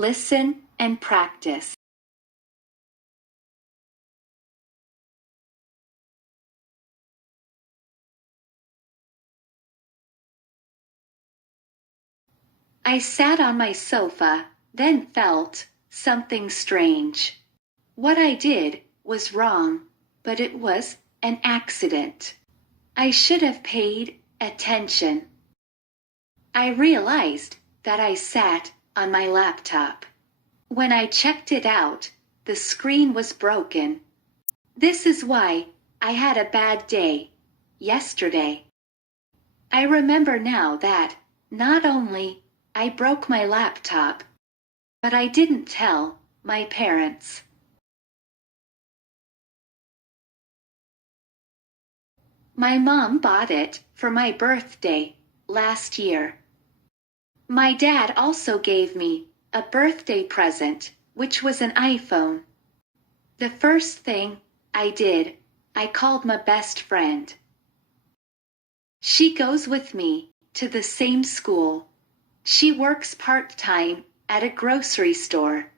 Listen and practice. I sat on my sofa, then felt something strange. What I did was wrong, but it was an accident. I should have paid attention. I realized that I sat on my laptop. When I checked it out, the screen was broken. This is why I had a bad day yesterday. I remember now that not only I broke my laptop, but I didn't tell my parents. My mom bought it for my birthday last year. My dad also gave me a birthday present, which was an iPhone. The first thing I did, I called my best friend. She goes with me to the same school. She works part-time at a grocery store.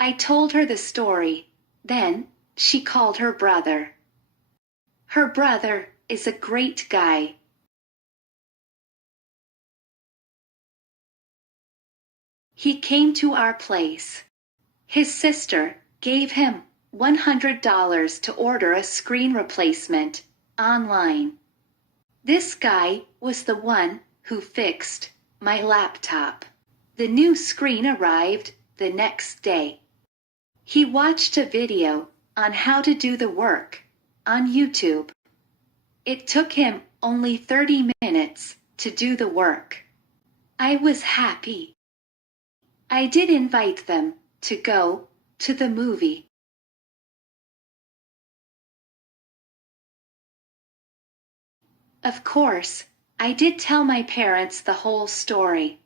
I told her the story. Then she called her brother. Her brother is a great guy. He came to our place. His sister gave him $100 to order a screen replacement online. This guy was the one who fixed my laptop. The new screen arrived the next day. He watched a video on how to do the work on YouTube. It took him only 30 minutes to do the work. I was happy. I did invite them to go to the movie. Of course, I did tell my parents the whole story.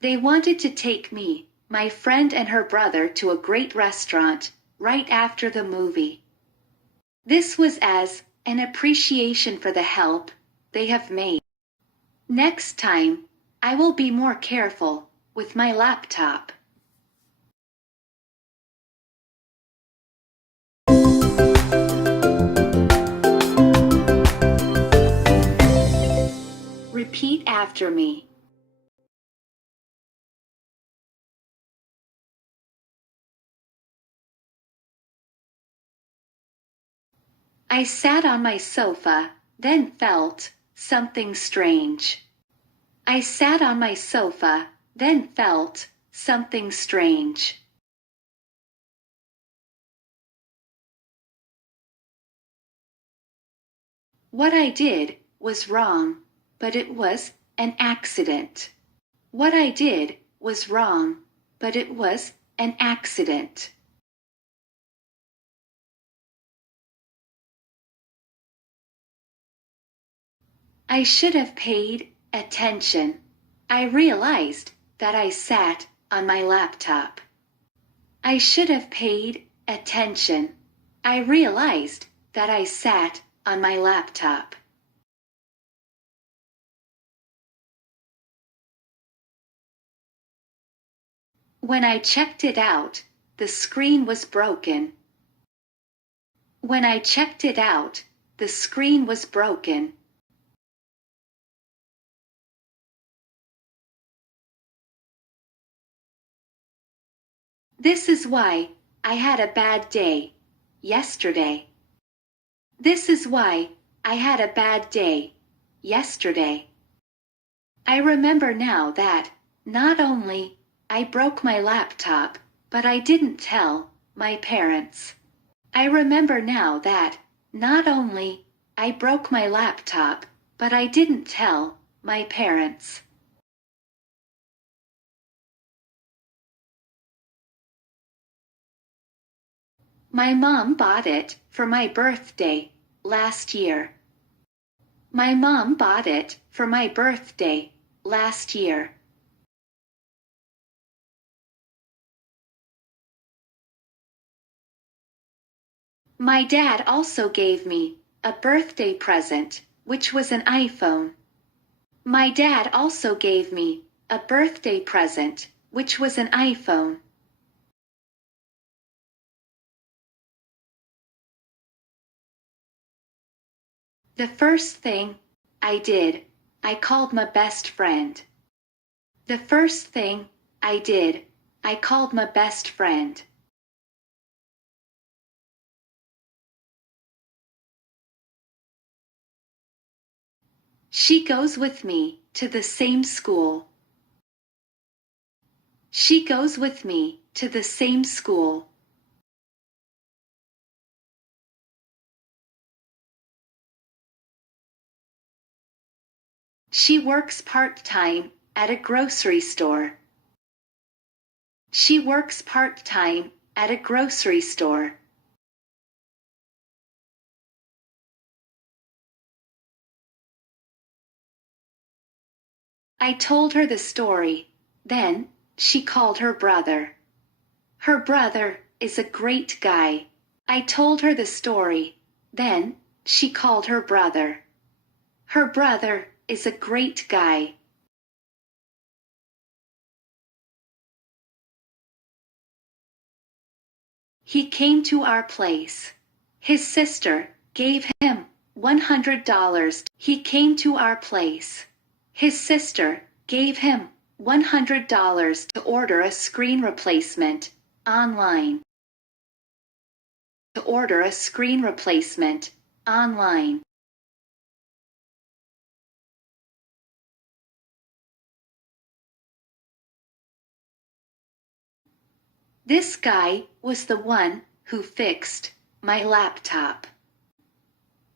They wanted to take me, my friend and her brother to a great restaurant right after the movie. This was as an appreciation for the help they have made. Next time, I will be more careful with my laptop. Repeat after me. I sat on my sofa, then felt something strange. I sat on my sofa, then felt something strange. What I did was wrong, but it was an accident. What I did was wrong, but it was an accident. I should have paid attention. I realized that I sat on my laptop. I should have paid attention. I realized that I sat on my laptop. When I checked it out, the screen was broken. When I checked it out, the screen was broken. This is why I had a bad day yesterday. This is why I had a bad day yesterday. I remember now that not only I broke my laptop, but I didn't tell my parents. I remember now that not only I broke my laptop, but I didn't tell my parents. My mom bought it for my birthday last year. My mom bought it for my birthday last year. My dad also gave me a birthday present, which was an iPhone. My dad also gave me a birthday present, which was an iPhone. The first thing I did, I called my best friend. The first thing I did, I called my best friend. She goes with me to the same school. She goes with me to the same school. She works part-time at a grocery store. She works part-time at a grocery store. I told her the story. Then she called her brother. Her brother is a great guy. I told her the story. Then she called her brother. Her brother is a great guy. He came to our place. His sister gave him $100. He came to our place. His sister gave him $100 to order a screen replacement online. To order a screen replacement online. This guy was the one who fixed my laptop.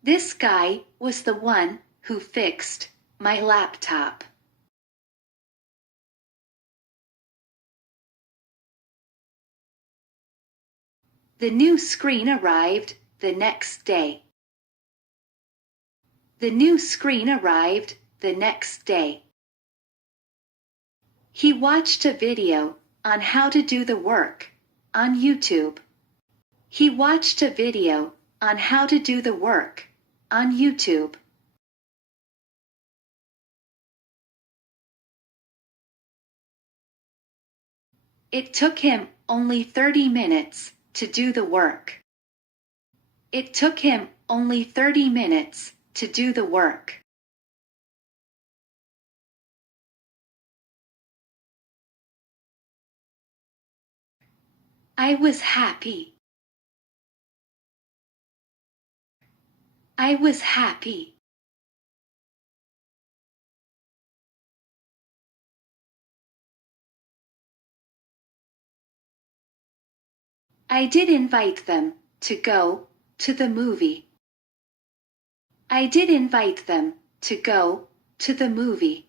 This guy was the one who fixed my laptop. The new screen arrived the next day. The new screen arrived the next day. He watched a video on how to do the work on YouTube. He watched a video on how to do the work on YouTube. It took him only 30 minutes to do the work. It took him only 30 minutes to do the work. I was happy. I was happy. I did invite them to go to the movie. I did invite them to go to the movie.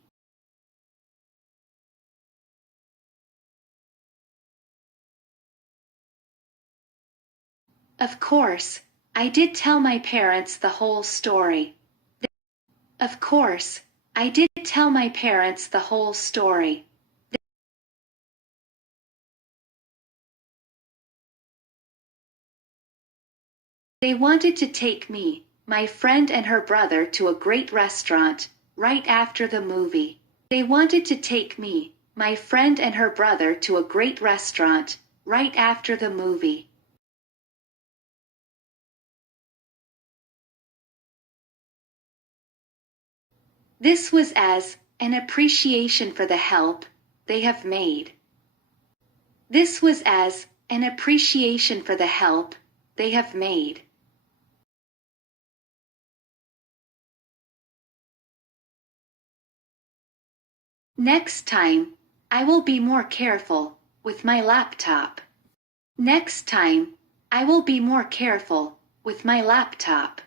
Of course, I did tell my parents the whole story. Of course, I did tell my parents the whole story. They wanted to take me, my friend and her brother to a great restaurant right after the movie. They wanted to take me, my friend and her brother to a great restaurant right after the movie. This was as an appreciation for the help they have made. This was as an appreciation for the help they have made. Next time, I will be more careful with my laptop. Next time, I will be more careful with my laptop.